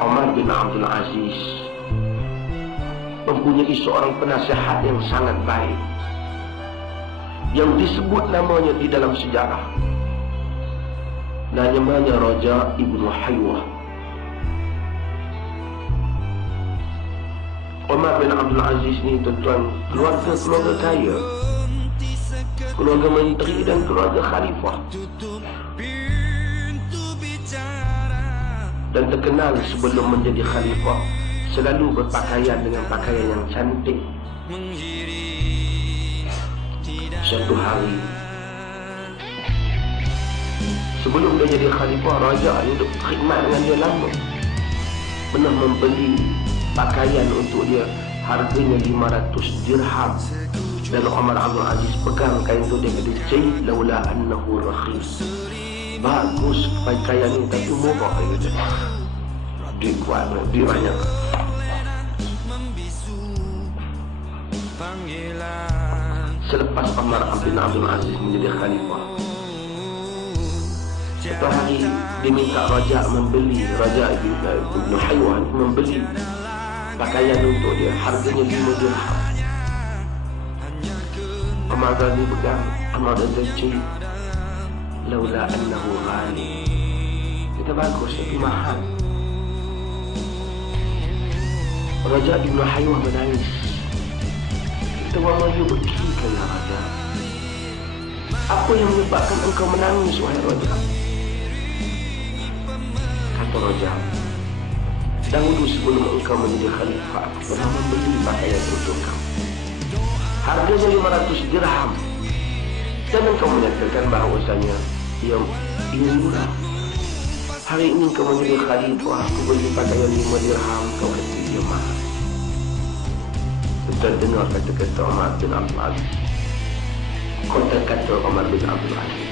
Umar bin Abdul Aziz mempunyai seorang penasihat yang sangat baik, yang disebut namanya di dalam sejarah, namanya Raja Ibnu Haywah. Umar bin Abdul Aziz ni tuan-tuan, keluarga kaya, keluarga menteri dan keluarga khalifah, dan terkenal sebelum menjadi khalifah selalu berpakaian dengan pakaian yang cantik. Suatu hari sebelum dia jadi khalifah, raja ni duk khidmat dengan dia lama, pernah membeli pakaian untuk dia, harganya 500 dirham. Dan Umar Abdul Aziz pegang kain tu, dia kata, "Jayyid laula annahu rakhis." Bagus pakaian ni tapi murah, dia kata. Duit kuat, duit banyak. Selepas Umar bin Abdul Aziz menjadi khalifah, satu hari dia minta raja membeli, Raja Ibnu Haywah membeli pakaian untuk dia, harganya 5 dirham. Umar Ghani pegang, Umar dan Zaid, laula annahu ghali. Kita bagus tapi mahal. Raja Ibnu Haywah menangis. Kita wallahi berkika ya Raja. Apa yang menyebabkan engkau menangis wahai Raja? Kata Raja, dahulu sebelum engkau menjadi khalifah, aku pernah membeli pakaian untuk kau, harganya 500 dirham. Dan engkau menyatakan bahawasanya ia murah. Hari ini engkau menjadi khalifah, aku beli pakaian 5 dirham, kau kata dia mahal. Kita dengar kata-kata Umar bin Abdul Aziz. Kata-kata Umar bin Abdul Aziz,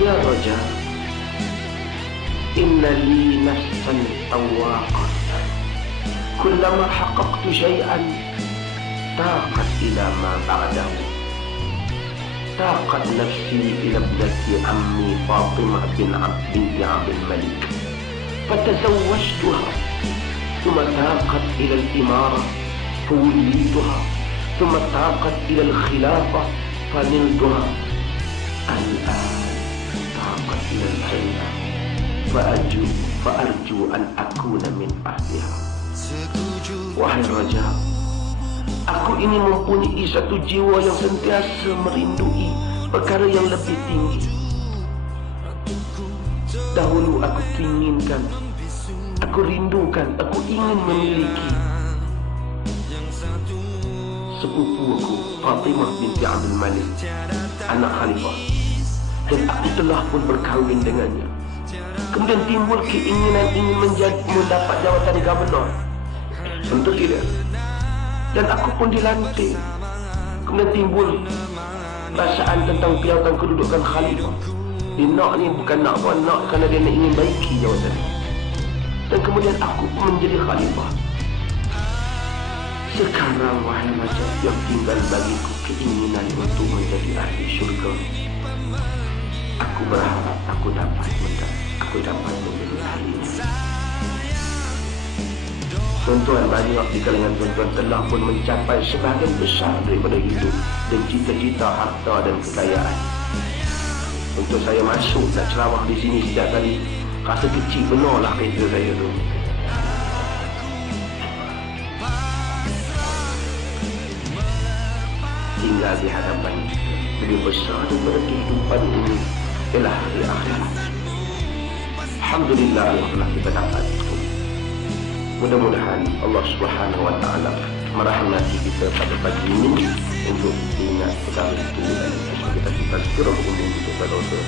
"Ya Raja, inna li nafsan tawaqat, kullama haqqaqtu syai'an taqat ila ma ba'dahu. Taqat nafsi ila ibnati ammi Fatimah binti Abdul Malik, fatazawwajtuha, thumma taqat ila al-imarah فوليتها، ثم تاقت إلى الخلافة فنلتها، الآن تاقت إلى الجنة فأرجو أن أكون من أهلها." Wahai Raja, aku ini mempunyai satu jiwa yang sentiasa merindui perkara yang lebih tinggi. Dahulu aku inginkan, aku rindukan, aku ingin memiliki sepupuku Fatimah binti Abdul Malik, anak khalifah, dan aku telah pun berkahwin dengannya. Kemudian timbul keinginan ingin mendapat jawatan gubernur untuk dia, dan aku pun dilantik. Kemudian timbul perasaan tentang piawaian kedudukan khalifah. Dia nak ni bukan nak buat, nak kerana dia nak ingin baiki jawatan. Dan kemudian aku pun menjadi khalifah. Sekarang wahai Raja, yang tinggal bagiku keinginan untuk menjadi ahli syurga. Aku berharap aku dapat menjadi ahli. Tuan-tuan, banyak di kalangan tuan-tuan telah pun mencapai sebahagian besar daripada hidup dan cita-cita harta dan kekayaan. Untuk saya masuk nak ceramah di sini sejak tadi, rasa kecil benarlah kereta saya tu. Tinggal di hadapan lebih besar daripada kehidupan ini ialah hari akhirat. Alhamdulillah yang telah kita dapat itu. Mudah-mudahan Allah Subhanahu wa Ta'ala merahmati kita pada pagi ini untuk ingat perkara itu dan kita segera untuk dosa-dosa.